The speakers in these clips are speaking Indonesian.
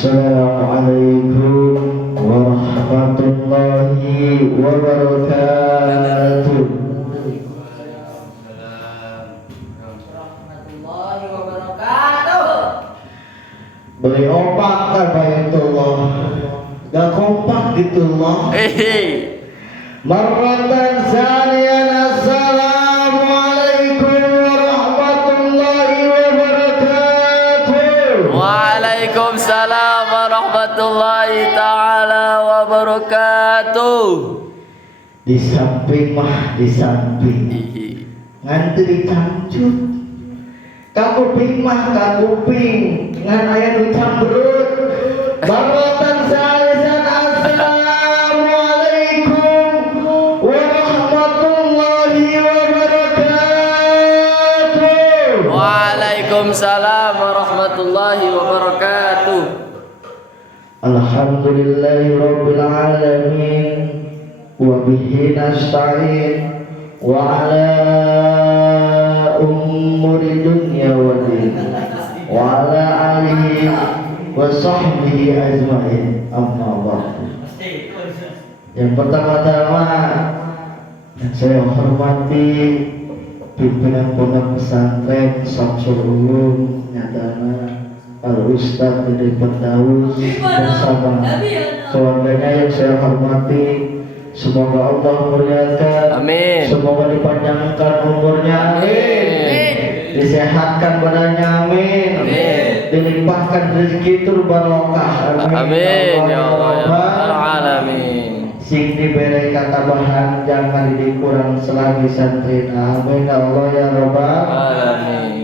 Assalamualaikum warahmatullahi wabarakatuh. Beli opak kan bayatullah, gak kompak gitu loh. Marwatan sanian. Assalamualaikum warahmatullahi wabarakatuh. Waalaikumsalam warahmatullahi ta'ala wabarakatuh. Di samping mah di samping, nganti ditancut. Kakuping mah kakuping, ngan aya nu cambrut. Barokatan salisan. Assalamualaikum warahmatullahi wabarakatuh. Waalaikumsalam warahmatullahi wabarakatuh. Alhamdulillahirabbil alamin wa bihi nasta'in wa ala umuri dunya wa din wa ala alihi wa sahbihi ajma'in. Amma ba'du. Yang pertama-tama saya hormati pimpinan pondok pesantren Samsul Ulum Nyadana Al-Ustaz Dede Firdaus bersama keluarganya yang saya hormati. Semoga Allah muliakan, amin. Semoga dipanjangkan umurnya, amin. Disehatkan badannya, amin. Dilimpahkan rezeki barokah, amin. Ya Allah ya Rabbal alamin. Sing diberi katabahan jangan dikurang selagi santri, amin. Ya Allah ya Rabbal alamin.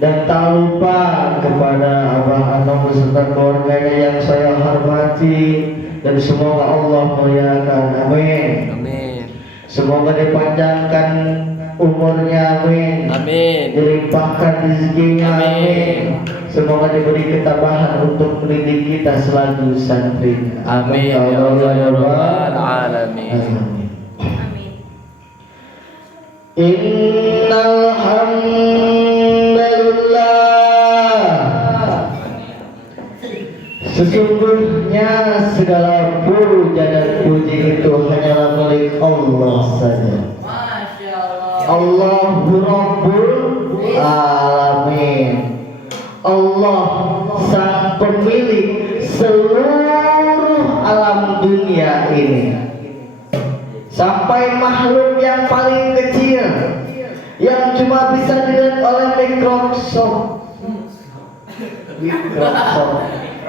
Dan tak lupa kepada Abah Anong beserta keluarganya yang saya hormati, dan semoga Allah muliakan, amin. Amin. Semoga dipanjangkan umurnya, amin. Amin. Dilimpahkan rezekinya, amin. Semoga diberi ketabahan untuk mendidik kita selalu santri, amin. Ya Allah ya Rabbal alamin. Amin. Innal sesungguhnya segala puja dan puji itu hanyalah milik Allah saja. Allahu Rabbul Alamin. Allah sang pemilik seluruh alam dunia ini. Sampai makhluk yang paling kecil yang cuma bisa dilihat oleh mikroskop.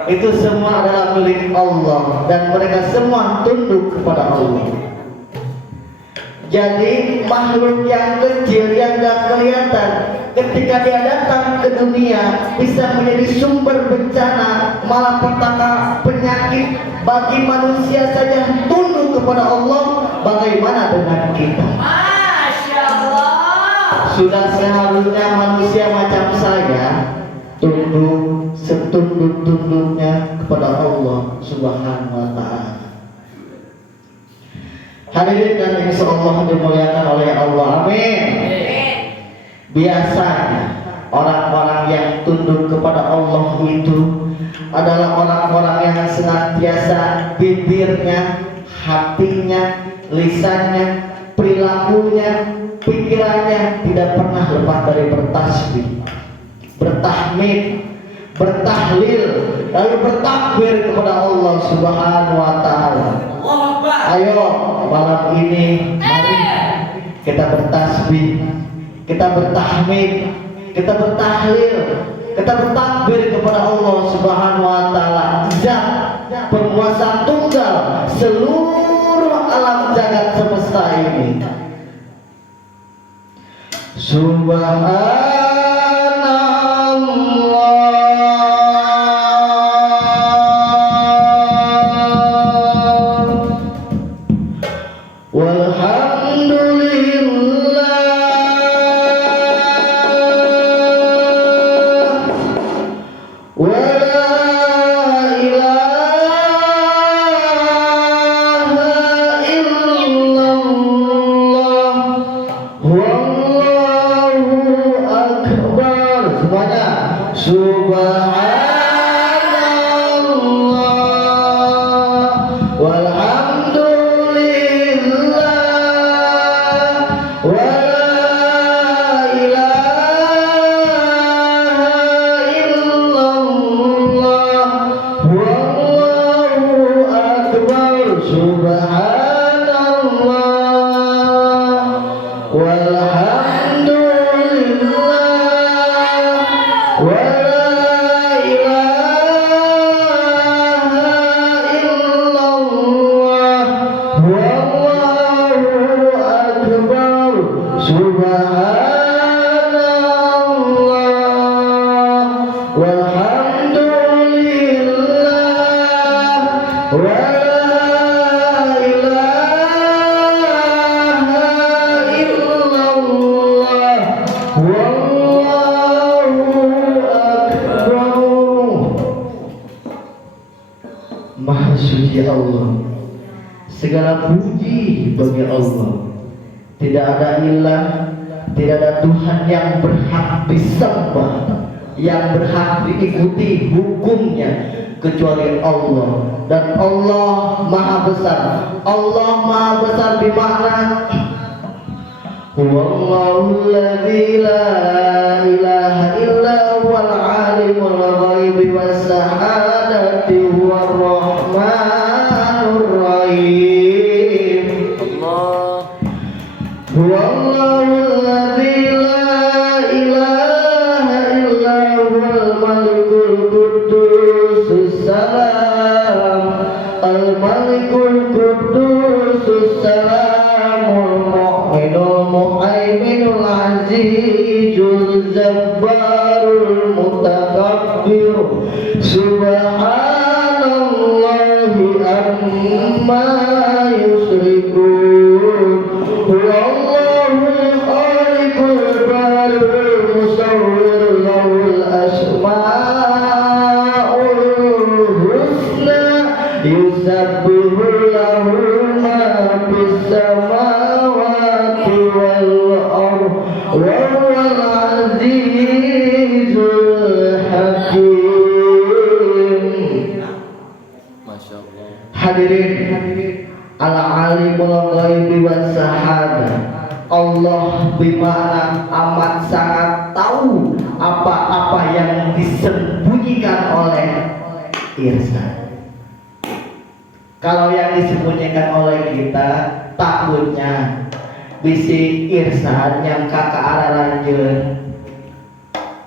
Itu semua adalah milik Allah dan mereka semua tunduk kepada Allah. Jadi makhluk yang kecil yang gak kelihatan ketika dia datang ke dunia bisa menjadi sumber bencana, malapetaka, penyakit bagi manusia saja tunduk kepada Allah. Bagaimana dengan kita? Masya Allah. Sudah seharusnya manusia macam saya tunduk setunduk-tunduknya kepada Allah Subhanahu wa ta'ala. Hadirin dan insyaallah dimuliakan oleh Allah, amin. Biasanya orang-orang yang tunduk kepada Allah itu adalah orang-orang yang senantiasa bibirnya, hatinya, lisannya, perilakunya, pikirannya tidak pernah lepas dari bertasbih, bertahmid, bertahlil, lalu bertakbir kepada Allah Subhanahu wa ta'ala. Ayo malam ini mari kita bertasbih, kita bertahmid, kita bertahlil, kita bertakbir kepada Allah Subhanahu wa ta'ala, Zat penguasa tunggal seluruh alam jagat semesta ini. Maha suci Allah, segala puji bagi Allah. Tidak ada ilah, tidak ada Tuhan yang berhak disembah, yang berhak diikuti hukumnya kecuali Allah. Dan Allah Maha Besar. Allah Maha Besar di mana? Huwallahu alladzi la ilaha illa huwal alimul ghaibi was shahadati huwar rahmanur rahim. Allah. Huwallahu alladzi la ilaha illa huwal malikul quddus salam, al malikul quddus salamul mu'minul muhaiminul azizul jabbarul mutakabbir, subhanallahi amma yusyrikun. Huwallahul khaliqul barul musawwir lahul asmaul husna yusabbihu lahu ma fis samawati wal ardh wa huwal azizul hakim. Masya Allah. Hadirin, al-alimul ghaibi was syahadah. Allah bimana amat sangat tahu apa-apa yang disembunyikan oleh irsan. Kalau yang disembunyikan oleh kita takutnya bisi irsan yang kakak arah lanjut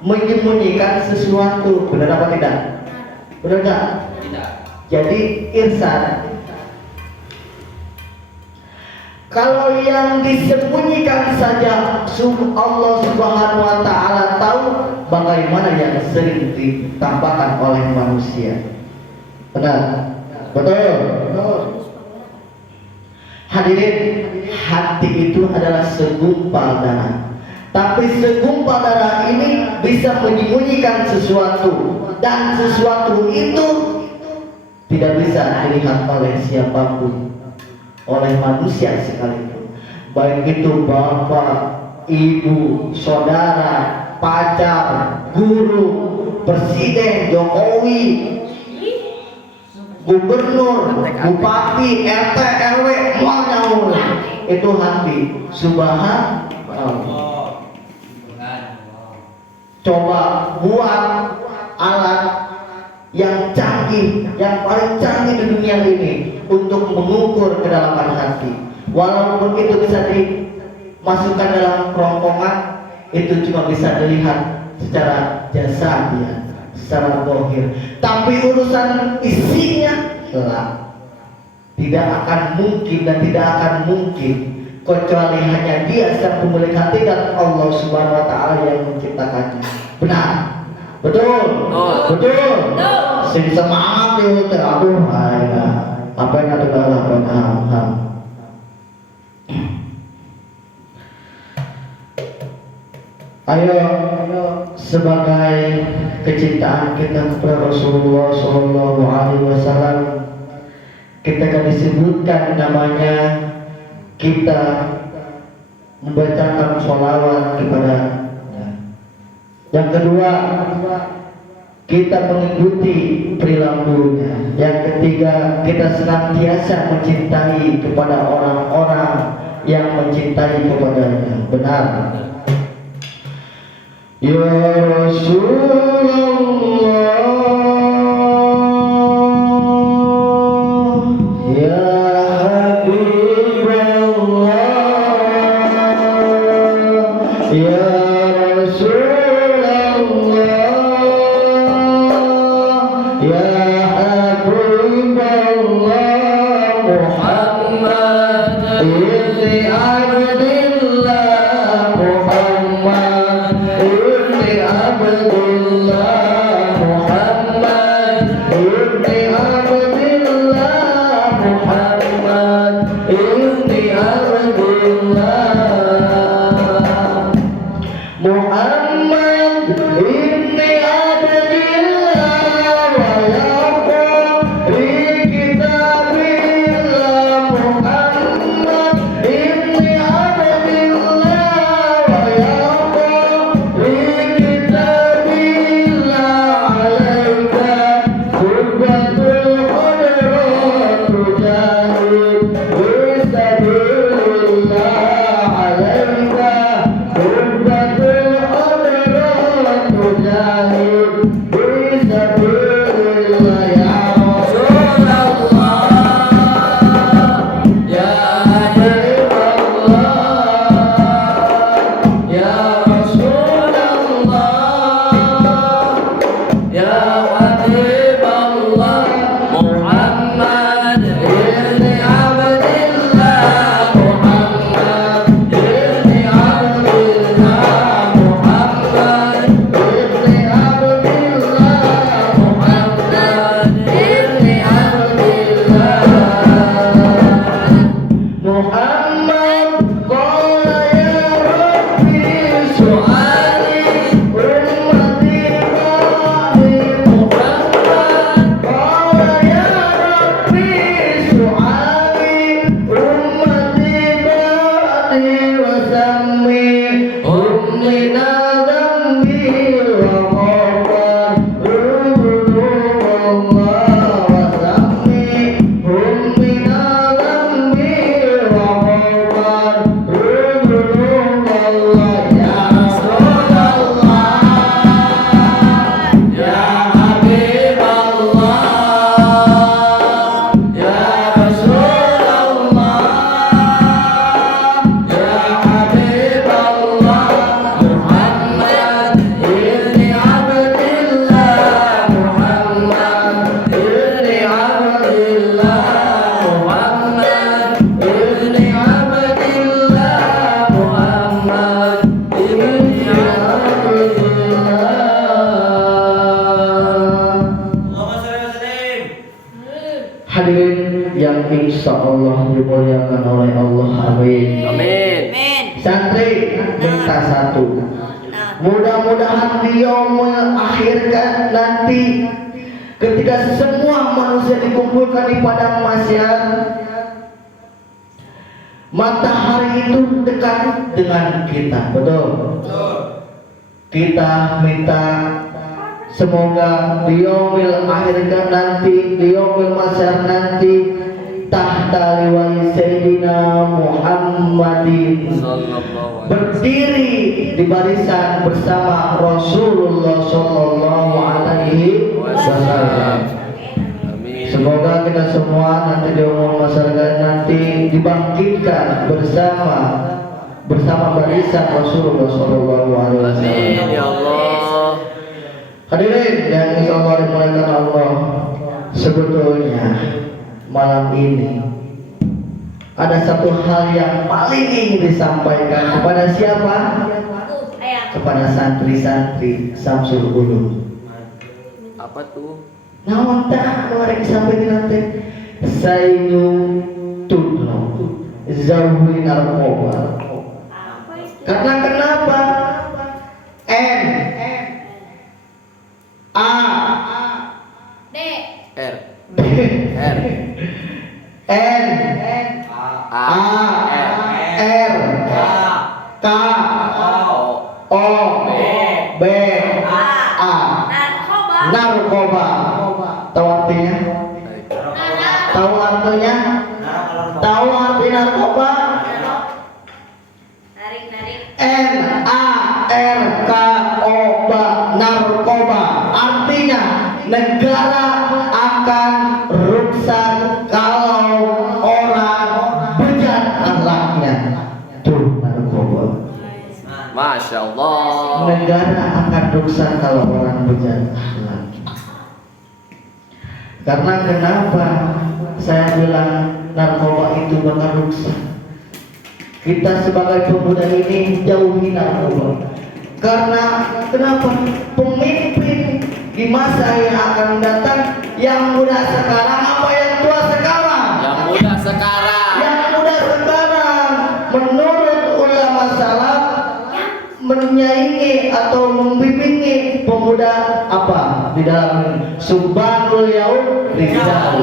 menyembunyikan sesuatu, benar apa tidak? Benar tidak? Tidak. Jadi irsan, kalau yang disembunyikan saja Allah Subhanahu wa Ta'ala tahu, bagaimana yang sering ditampakkan oleh manusia. Benar? Betul? Hadirin, hati itu adalah segumpal darah. Tapi segumpal darah ini bisa menyembunyikan sesuatu, dan sesuatu itu tidak bisa dilihat oleh siapapun, oleh manusia sekalipun, baik itu bapak, ibu, saudara, pacar, guru, presiden, Jokowi, gubernur, bupati, RT, RW, semuanya itu hati. Subhanallah. Coba buat alat yang canggih, yang paling canggih di dunia ini untuk mengukur kedalaman hati. Walaupun itu bisa dimasukkan dalam kerongkongan, itu cuma bisa dilihat secara jasad, secara zahir. Tapi urusan isinya lah, tidak akan mungkin dan tidak akan mungkin kecuali hanya Dia sang pemilik hati dan Allah Subhanahu wa taala yang menciptakannya. Benar? Betul? Betul. Sing semangat itu aduh apa yang ada dalam Ayo sebagai kecintaan kita kepada Rasulullah Shallallahu Alaihi Wasallam, kita akan disebutkan namanya, kita membacakan sholawat kepada. Yang kedua, kita mengikuti perilakunya. Yang ketiga, kita senantiasa mencintai kepada orang-orang yang mencintai kepadanya. Benar. Ya Rasulullah, ya Habibullah, ya Rasulullah, ya Habibullah Muhammad ibni Abdillah Muhammad ibni Abdullah Muhammad ibni Abdillah Muhammad ibni Abdullah Muhammad ibni Abdillah wa yaqri kitabillah Muhammad ibni Abdillah wa yaqri kitabillah alaika qurbatul qadrat tujahid fisabilillah alaika qurbatul qadrat tujahid fisabilillah ya Rasulullah ya Habibullah ya Rasulullah ya Habibullah Muhammad ibni Abdillah Muhammad ibni Abdillah Muhammad ibni Abdillah Muhammad ibni Abdillah Muhammad qala ya Rabbi su'ali ummati ba'di Muhammad qala ya Rabbi su'ali ummati ba'di wa sammi ummina dhambi wa qawar Allah wa sammi ummina dhambi wa qawar Allah ya Rasulullah ya Habibullah ya Rasulullah ya Habibullah Muhammad ibni Abdillah Muhammad ibni Abdillah Muhammad ibni Abdillah Muhammad ibni Abdillah. Hadirin yang insya Allah dimuliakan oleh Allah, amin. Amin. Santri minta satu, mudah-mudahan di yaumul akhir kan nanti ketika semua manusia dikumpulkan di padang mahsyar, matahari itu dekat dengan kita, betul? Kita minta semoga di yaumil akhir kan nanti, di yaumil mahsyar nanti, tahta liwai Sayyidina Muhammadin, Sallallahu alaihi berdiri di barisan bersama Rasulullah Sallallahu Alaihi Wasallam. Amin. Semoga kita semua nanti di umur masyarakat nanti dibangkitkan bersama barisan Rasulullah Sallallahu Alaihi Wasallam. Amin ya Allah. Hadirin yang insya Allah dimuliakan Allah, sebetulnya malam ini ada satu hal yang paling ingin disampaikan kepada siapa? Ayah. Kepada santri-santri Samsul Ulum. Apa tuh? Namun tak keluar disampaikan nanti. Sainu tudno zauhi narkoba. Apa itu? Karena kenapa? N A D. R D R N A R K O B A Narkoba. narkoba. Tahu artinya? Tahu artinya? Tahu arti narkoba? Narik. N A R K O B narkoba. Artinya negara akan rusak kalau orang bejat akhlaknya. Tuh narkoba. Masya Allah. Negara akan rusak kalau orang bejat akhlak. Karena kenapa saya bilang narkoba itu bakal rusak? Kita sebagai pemuda ini jauhi narkoba. Karena kenapa? Pemimpin di masa yang akan datang yang muda sekarang apa yang tua sekarang? Yang muda sekarang. Yang muda sekarang menurut ulama salaf menyaingi atau membimbingi pemuda apa di dalam subhanul yaum rijal.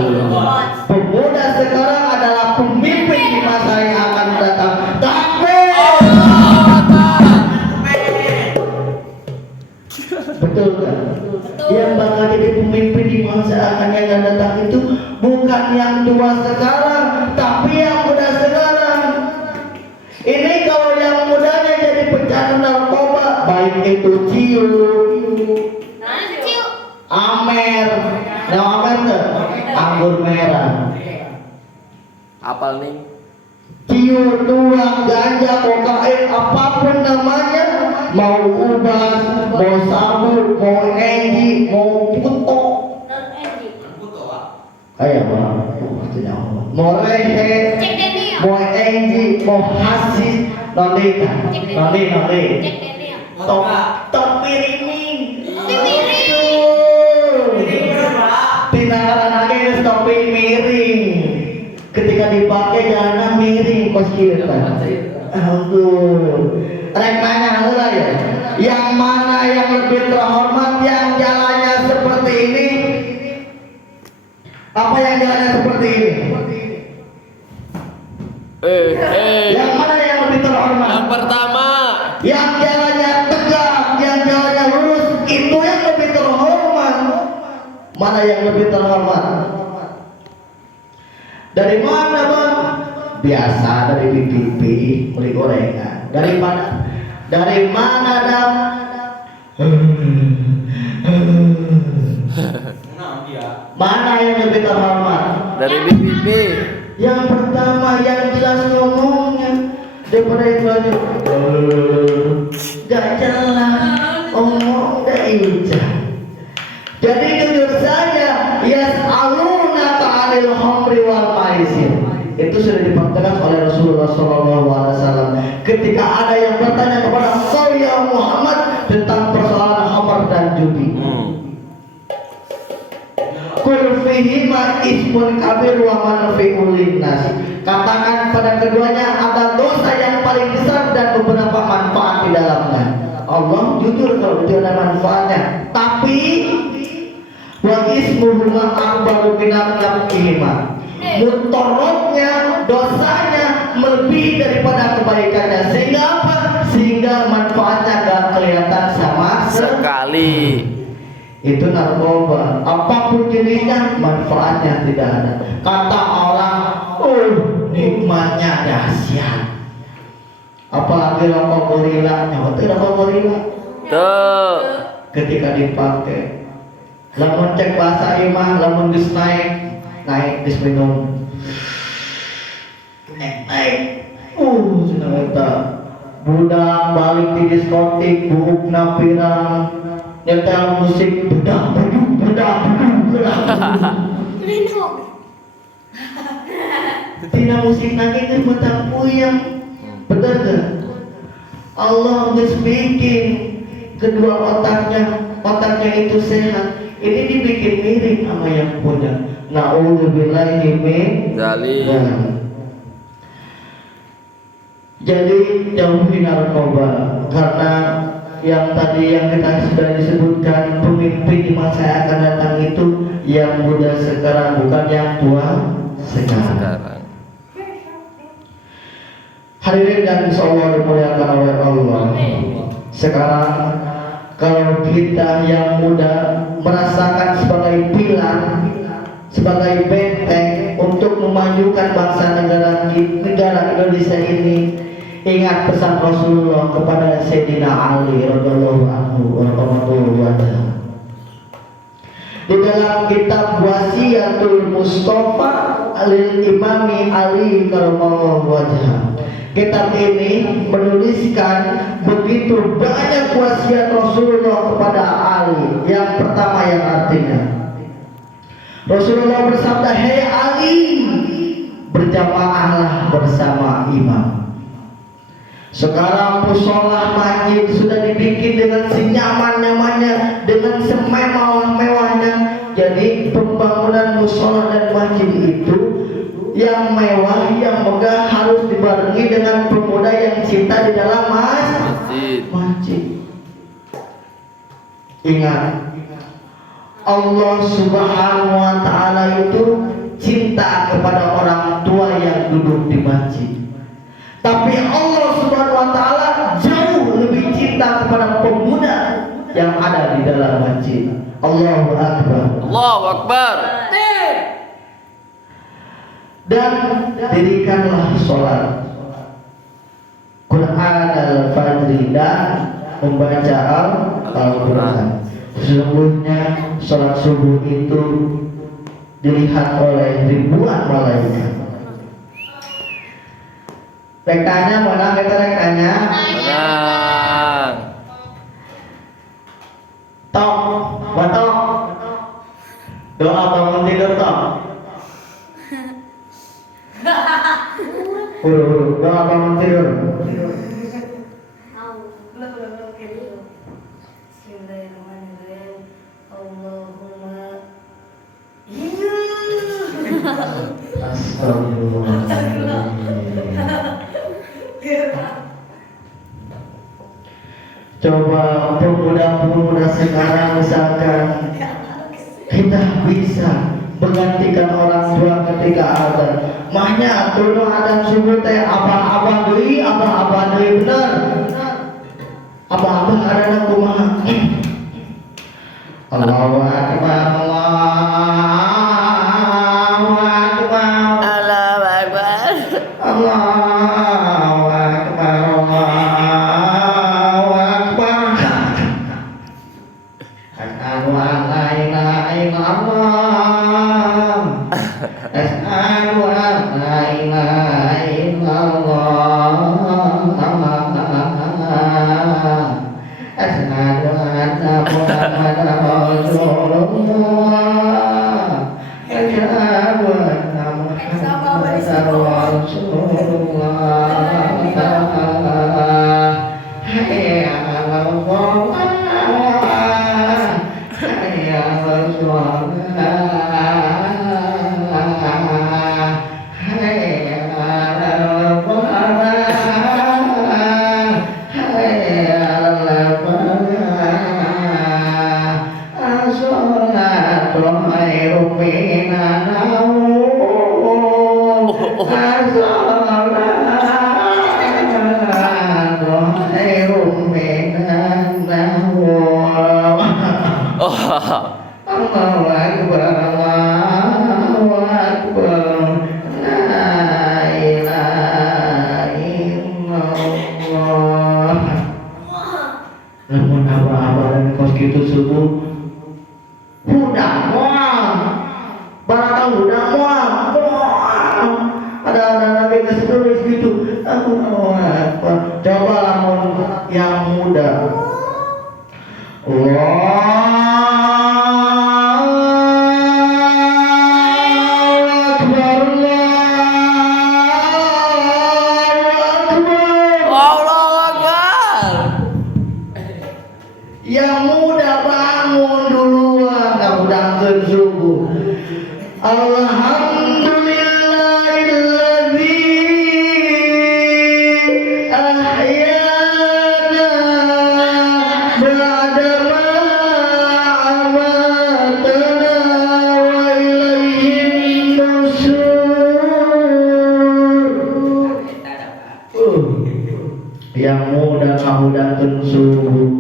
Pemuda sekarang adalah pemimpin di masa yang akan datang. Takbir. Betul kan? Yang bakal jadi pemimpin di masa yang akan datang itu bukan yang tua sekarang, tapi yang muda sekarang. Ini kalau yang mudanya jadi pecandu narkoba, baik itu ciu, amer, nah amer tuh, anggur merah, Apal nih. ciu, tua, ganja, kokain, apapun namanya, mau ubas, mau sabu, mau enji, mau puto, kayak apa? Mau rehe, Cek Daniel. mau enji, mau hasis, nanti, Cek Daniel. top piringing, Topi miring. tinaran lagi topi miring. Ketika dipakai jangan miring kos kita. Aduh, rek nanya heula ya. Yang mana yang lebih terhormat yang jalannya seperti ini? Apa yang jalannya seperti ini? Yang mana yang lebih terhormat? Yang pertama. Yang jalannya tegak, yang jalannya lurus, itu yang lebih terhormat. Mana yang lebih terhormat? Dari mana bang? Biasa dari BTP beli gorengan. Dari mana? Dari mana dam? Mana yang lebih terhormat? Dari BPP. Yang pertama yang jelas ngomongnya daripada yang lain. Gak jelas ngomong gak ijah. Jadi jujur saja yas'aluna ka'anil khamri wal maisir. Itu sudah dipraktikkan oleh Rasulullah SAW. Ketika ada yang bertanya kepada engkau ya Muhammad tentang persoalan khamr dan judi. Kul fihima ismun kabir wa manfi'ul linnas. Katakan pada keduanya ada dosa yang paling besar dan beberapa manfaat di dalamnya. Allah jujur kalau itu ada manfaatnya. Tapi wa ismuhuma akbaru min naf'ihima. Mutorotnya, dosanya melebihi daripada kebaikannya. Sehingga apa? Sehingga manfaatnya gak kelihatan sama Sekali. itu narkoba, apapun jenisnya manfaatnya tidak ada. Kata orang, nikmatnya dahsyat. Apalagi rokok gorila, nyawa rokok gorila. Tuh. Ketika dipakai, lamun cek bahasa imah, lamun geus naik geus minum, naik. Senang eta. Budak balik di diskotik, buukna pirang. Nyetel musik bedak. tina musik lagi ke mata puyeng. Bener gak? Allah geus bikin kedua otaknya itu sehat. Ini dibikin miring sama yang punya. Na'udzubillahi min Zalim. dzalik. Jadi jauhi narkoba, karena yang tadi yang kita sudah disebutkan, pemimpin di masa yang akan datang itu yang muda sekarang, bukan yang tua sekarang. Hadirin yang insyaallah dimuliakan oleh Allah. Sekarang kalau kita yang muda merasakan sebagai pilar, sebagai benteng untuk memajukan bangsa negara Indonesia ini, ingat pesan Rasulullah kepada Sayyidina Ali radhiyallahu anhu di dalam kitab Wasiyatul Mustafa Alil Imami Ali karamallahu wajhah. Kitab ini menuliskan begitu banyak wasiat Rasulullah kepada Ali. Yang pertama yang artinya Rasulullah bersabda, "Hei Ali, berjamaahlah bersama imam." Sekarang musola masjid sudah dibikin dengan senyaman-nyamannya, dengan semewah-mewahnya. Jadi pembangunan musola dan masjid itu yang mewah, yang megah harus dibarengi dengan pemuda yang cinta di dalam masjid. Ingat, Allah Subhanahu wa ta'ala itu cinta kepada orang tua yang duduk di masjid. Tapi Allah Subhanahu wa ta'ala jauh lebih cinta kepada pemuda yang ada di dalam masjid. Allahu Akbar. Allahu Akbar. Dan dirikanlah sholat Quran al-Fajri dan membaca Al-Quran. Sesungguhnya sholat subuh itu dilihat oleh ribuan malaikat. Rekannya mana kita rekannya? Menang. Tok, batok. Doa bangun tidur tok. Huru, doa bangun tidur. Coba pemuda-pemuda sekarang misalkan kita bisa menggantikan orang tua ketika ada mahnya turun ada subuh teh abah-abah deui bener. Abah-abah ada kumaha. Allahu Akbar, Allahu Akbar, Allahu Akbar. Allahu Akbar, Allahu Akbar. Asyhadu an la ilaha illallah. Asyhadu an la ilaha illallah. Asyhadu anna Muhammadar Rasulullah. Asyhadu anna Muhammadar Rasulullah. Hayya 'alal shalah. Hayya 'alal shalah. Hayya 'alal falah. Hayya 'alal falah. As-shalatu khairun minan naum. As-shalatu khairun minan naum. Oh. Allahu Akbar, Allahu Akbar, la ilaha illallah. Namun abah-abah dan kos gitu subuh udah mual, barang udah mual. Ada nabi keseluruh gitu. Allahu Akbar. Coba lamun yang muda. yang muda ngahudankeun subuh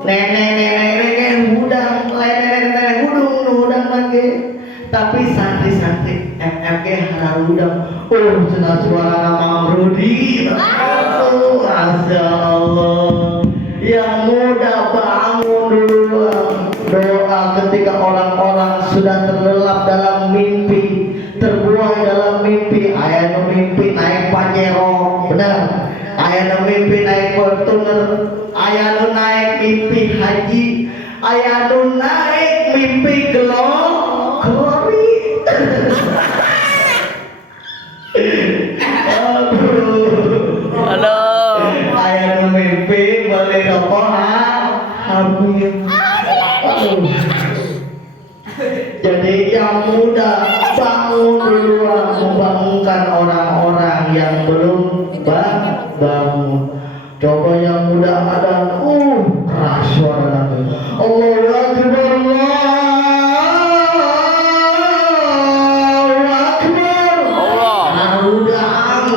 nenek hudang nenek hudung hudang lagi tapi santri-santri MMG harudang cenah suara nama Rudi Masya Allah yang muda bangun duluan doa ketika orang-orang sudah terlelap dalam mimpi terbuai dalam mimpi aya nu mimpi naik Pajero benar aya nu mimpi naik Fortuner aya nu naik mimpi haji aya nu naik mimpi glory Aduh. aya nu mimpi beli rokok habis jadi yang muda bangun duluan membangunkan orang-orang yang belum bangun. Coba yang muda ada keras suara nanti. Allahu Akbar Allahu Akbar. Allah. Harudang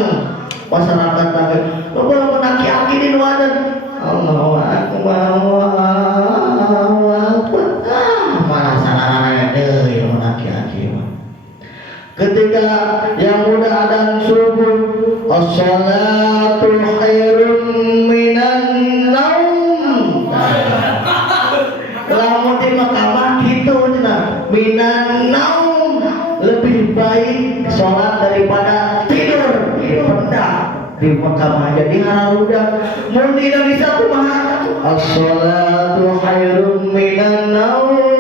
masyarakat lagi. Coba menaki-aki di wadah. Allahu Akbar Allahu Akbar. Malah salah deui menaki-aki mah. Ketika yang muda adzan subuh, as-salatu khairum minan naum. Lamun di mahkamah gitu cenah, minan naum lebih baik salat daripada tidur. Pendak di mahkamah jadi harudang. Mun di Indonesia kumaha? As-salatu khairum minan naum.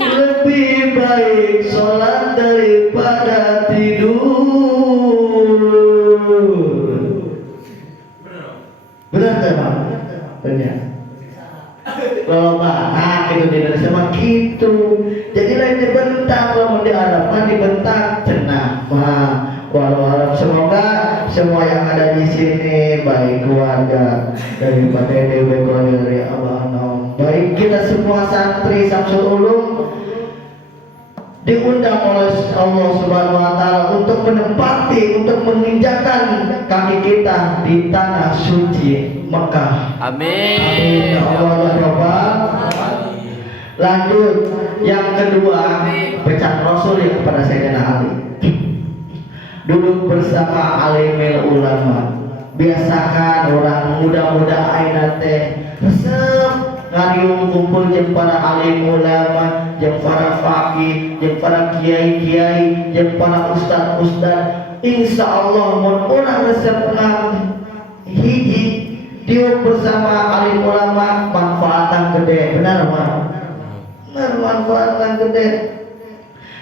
Lebih baik sholat daripada tidur. Benar tak Pak? Benar. Kalau Pak, itu di Indonesia mah gitu. Jadi lain dibentak, kalau di Arab mah dibentak cenah. Walau Arab semoga semua yang ada di sini baik keluarga daripada Dewi dari Abah Nom. Baik kita semua santri Samsul Ulum diundang oleh Allah Subhanahu wa taala untuk menempati untuk menginjakan kaki kita di tanah suci Mekah. Amin. Ya Allah ya Rabbal. Lanjut yang kedua pecat Rasul ya kepada Sayyidina Ali. Duduk bersama alimil ulama. Biasakan orang muda-muda aina teh resep ngariung kumpul jeung para alim ulama, jeung para faqih, jeung para kiai-kiai, jeung para ustad-ustad. Insyaallah mun urang resepna hiji diuk bersama alim ulama manfaatan gede. Benar mah? Benar manfaatan gede.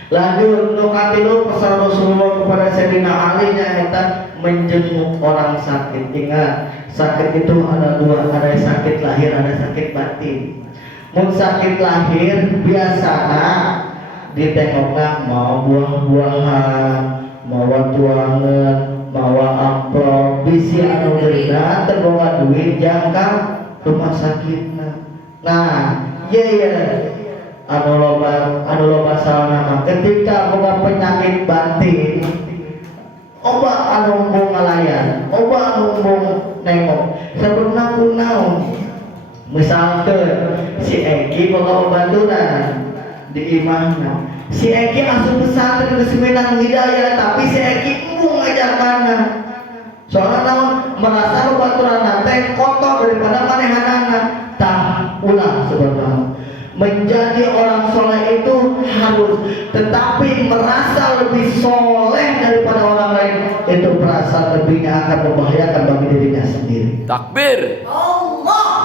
Lanjut nu katilu pesan Rasulullah kepada Sayyidina Ali nyaeta menjenguk orang sakit. Ingat, sakit itu ada dua, ada sakit lahir, ada sakit batin. Mun sakit lahir biasana ditengokna mau buah-buahan, mau tuangan, mau amplop, bisi anu deuna teu boga duit jangka rumah sakitna. Nah, iya anu loba salana ketika boga penyakit batin obat anu embung ngalayan obat anu embung nengok sabeuna kunaon misalkeun si Eki boga obaturan di imahna si Eki asup pesantren geus menang hidayah tapi si Eki embung ajakanna soalna naon merasa obaturan teh kotor daripada manehanana tah ulah sebenarnya menjadi orang soleh itu harus, tetapi merasa lebih soleh daripada orang lain itu merasa lebihnya akan membahayakan bagi dirinya sendiri. Takbir.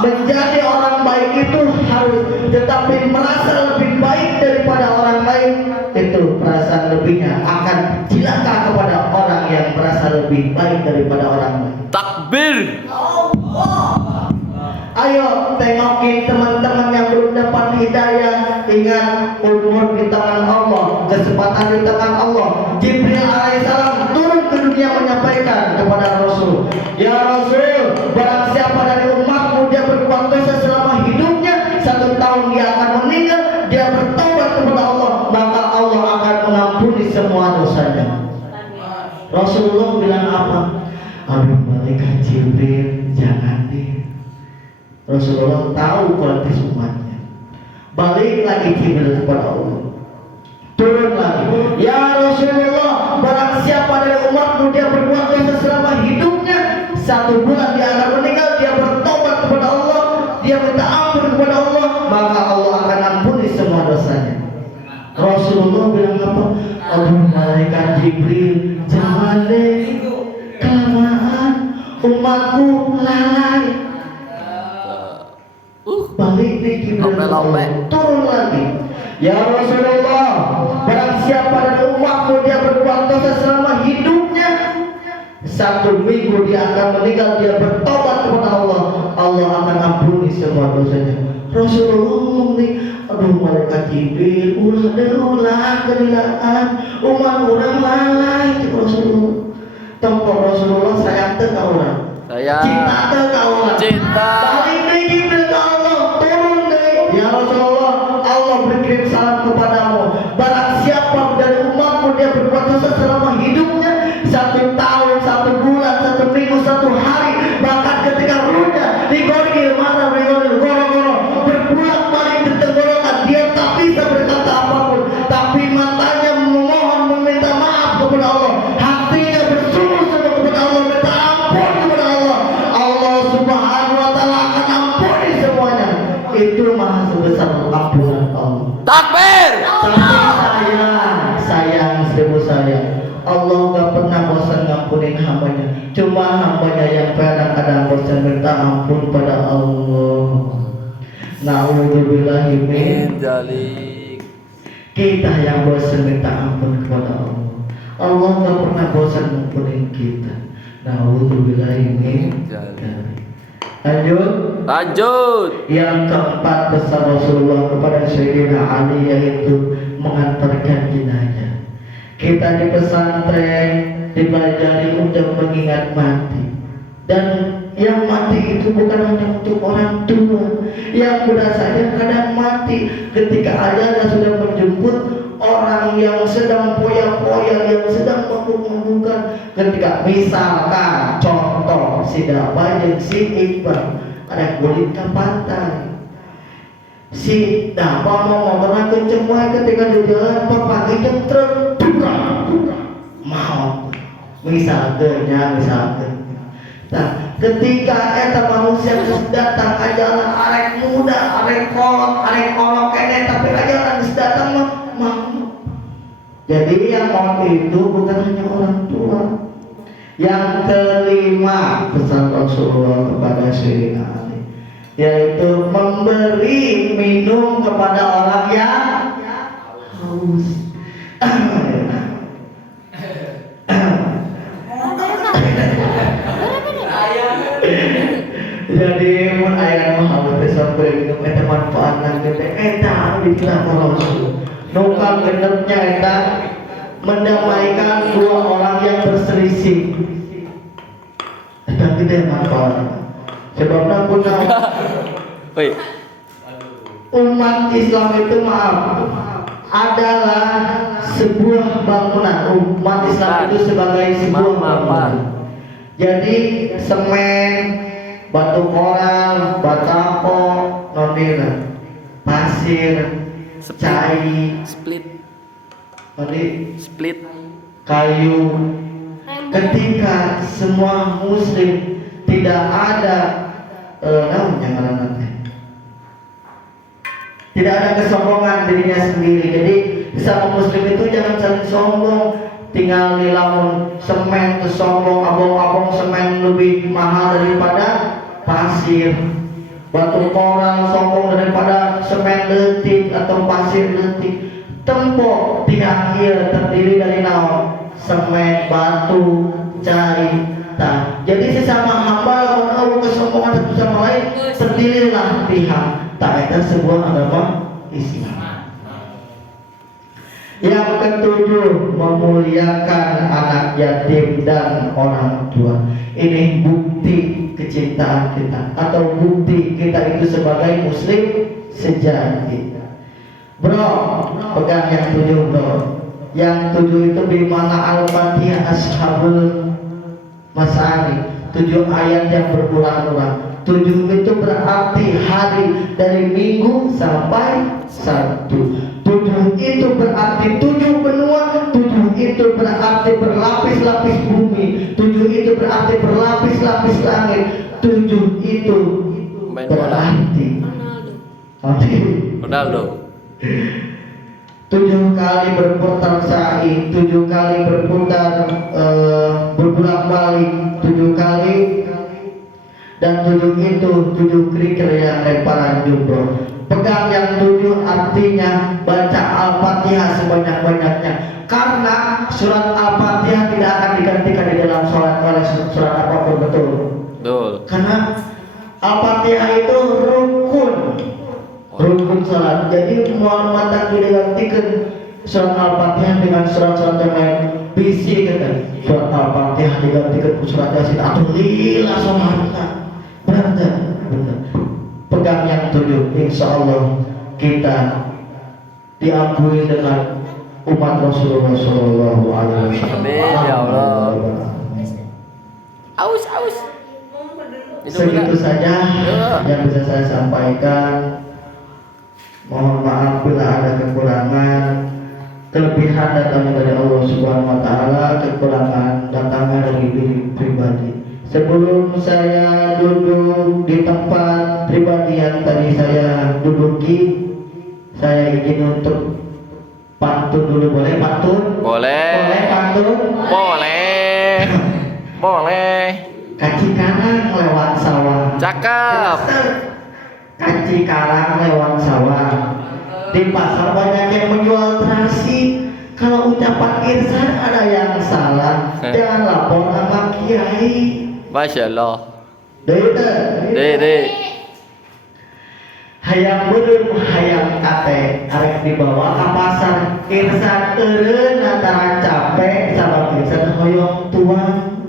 Menjadi orang baik itu harus, tetapi merasa lebih baik daripada orang lain itu perasaan lebihnya akan cilaka kepada orang yang merasa lebih baik daripada orang lain. Takbir. Ayo tengokin teman-teman yang belum dapat hidayah. Ingat umur di tangan Allah, kesempatan di tangan Allah. Jibril alaihissalam turun ke dunia menyampaikan kepada Rasul, ya Rasul, barang siapa dari umatmu dia berbuat dosa selama hidupnya 1 tahun dia akan meninggal, dia bertobat kepada Allah, maka Allah akan mengampuni semua dosanya. Rasulullah Rasulullah bilang apa? Aduh malaikat Jibril, jangan deh. Rasulullah tahu kualitas umatnya. Balik lagi Jibril kepada Allah. Turun lagi. Ya Rasulullah, barang siapa dari umatmu dia berbuat dosa selama hidupnya, 1 bulan dia akan meninggal, dia bertobat kepada Allah, dia minta ampun kepada Allah, maka Allah akan ampuni semua dosanya. Rasulullah bilang apa? Aduh malaikat Jibril, jangan deh, kelamaan, umatku lalai. Balik nih Jibril, turun lagi. Ya Rasulullah, barang siapa dari umatmu dia berbuat dosa selama hidupnya, 1 minggu dia akan meninggal, dia bertobat kepada Allah, Allah akan ampuni semua dosanya. Rasulullah ngomong nih, aduh malaikat Jibril, ulah kedilaan, umat orang lalai. Rasulullah, tempat Rasulullah sayang ke orang, cinta ke orang, balik nih Jibril ke Allah, turun deh. Ya Rasulullah, Allah berkirim salam kepadamu, barang siapa dari umatmu dia berbuat dosa selama hidupnya, 1 tahun, 1 bulan, 1 minggu, 1 hari, bahkan ketika ruhnya digoril mana digoril goro-goro, berbolak-balik di tenggorokan, dia tak bisa berkata apapun, tapi matanya memohon meminta maaf kepada Allah, hatinya bersungguh-sungguh kepada Allah, minta ampun kepada Allah, Allah Subhanahu wa Ta'ala akan ampuni semuanya. Itu maha sebesar ampunan Allah. Takbir. Tapi sayang 1000 sayang, Allah gak pernah bosan ngampunin hambanya. Cuma hambanya yang kadang-kadang bosan minta ampun pada Allah. Na'udzubillahi min Dzalik. kita yang bosan minta ampun kepada Allah. Allah gak pernah bosan ngampunin kita. Na'udzubillahi min dzalik. Lanjut. Yang keempat pesan Rasulullah kepada Sayyidina Ali yaitu mengantarkan jenazah. Kita di pesantren dipelajari untuk mengingat mati, dan yang mati itu bukan hanya untuk orang tua, yang muda saja kadang mati ketika ajalnya sudah menjemput, orang yang sedang poya-poya, yang sedang mabuk-mabukan, ketika misalkan contoh si Daba jeung si Iqbal ada kulit ke pantai, si Daba mau motorna kenceng wae ketika di jalan pagi jeung truk mau misalkan. Nah, ketika eta manusia geus datang ajalna arek muda, arek kolot, arek kolot kene, tapi ajalna geus datang mah. Jadi yang mau itu bukan hanya orang tua. Yang kelima pesan Rasulullah kepada Sayyidina Ali yaitu memberi minum kepada orang yang haus. Jadi mun aya nu haus teh sok minum eta manfaatna gede eta dikira Rasul. Nu kagenepnya eta mendamaikan 2 orang yang berselisih. Eta gede manfaatna. Sebabna kunaon? Umat Islam itu adalah sebuah bangunan. Umat Islam itu sebagai sebuah bangunan. Jadi semen, batu koral, batako, nonina, pasir, cai, Split. kayu. Ketika semua muslim tidak ada tidak ada kesombongan dirinya sendiri. Jadi sama muslim itu jangan saling sombong. Tinggal di lamun semen terus sombong, abong-abong semen lebih mahal daripada pasir, batu koral sombong daripada semen letik atau pasir letik. Tempo pihak kia terdiri dari naon, semen, batu, cai. Nah, jadi sesama hamba lamun Allah kesombongan satu sama lain, terdirilah pihak. Tak ada sebuah agama Islam. Yang ketujuh, memuliakan anak yatim dan orang tua. Ini bukti kecintaan kita atau bukti kita itu sebagai muslim sejati. Bro, pegang yang 7 bro. Yang 7 itu bimana al-fatihah ashabul masani, 7 ayat yang berulang-ulang. 7 itu berarti hari dari Minggu sampai Sabtu. 7 itu berarti 7 benua. 7 itu berarti berlapis-lapis bumi. 7 itu berarti berlapis-lapis langit. 7 itu Main bola. berarti Ronaldo. 7 kali berputar sa'i, 7 kali berputar berbolak-balik, 7 kali, dan 7 itu 7 kriteria lemparan jumroh. Pegang yang 7 artinya baca Al-Fatihah sebanyak-banyaknya, karena surat Al-Fatihah tidak akan digantikan di dalam sholat oleh surat apapun, betul? Betul. Karena Al-Fatihah itu rukun salat. Jadi Muhammad tak digantikan surat Al-Fatihah dengan surat-surat yang lain. Bisi kata surat Al-Fatihah digantikan surat Yasin atau lila sholatnya. Benar. Pegang yang 7, insya Allah kita diakui dengan umat Rasulullah Shallallahu Alaihi Wasallam. Amin ya Allah. Aus. Segitu saja yang bisa saya sampaikan. Mohon maaf bila ada kekurangan. Kelebihan datangnya dari Allah Subhanahu wa taala, kekurangan datangnya dari diri pribadi. Sebelum saya duduk di tempat pribadi yang tadi saya duduki, saya izin untuk pantun dulu. Boleh pantun? Boleh pantun? Boleh. Kaci karang lewat sawah. Cakep. Kaci karang lewat sawah. Di pasar banyak yang menjual terasi. Kalau ucapan irsan ada yang salah, jangan lapor sama kiai. Masya Allah. Dede. Hayang belum hayang kate arek dibawa ke pasar. Irsan eureun antara capek sama irsan hoyong tuang.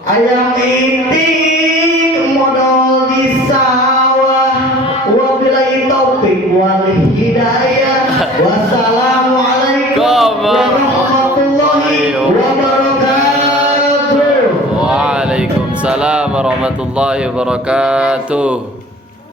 Ayam inting modal di sawah. Wabillahi taufik wal hidayah. Wassalamualaikum warahmatullahi wabarakatuh. Waalaikumsalam warahmatullahi wabarakatuh.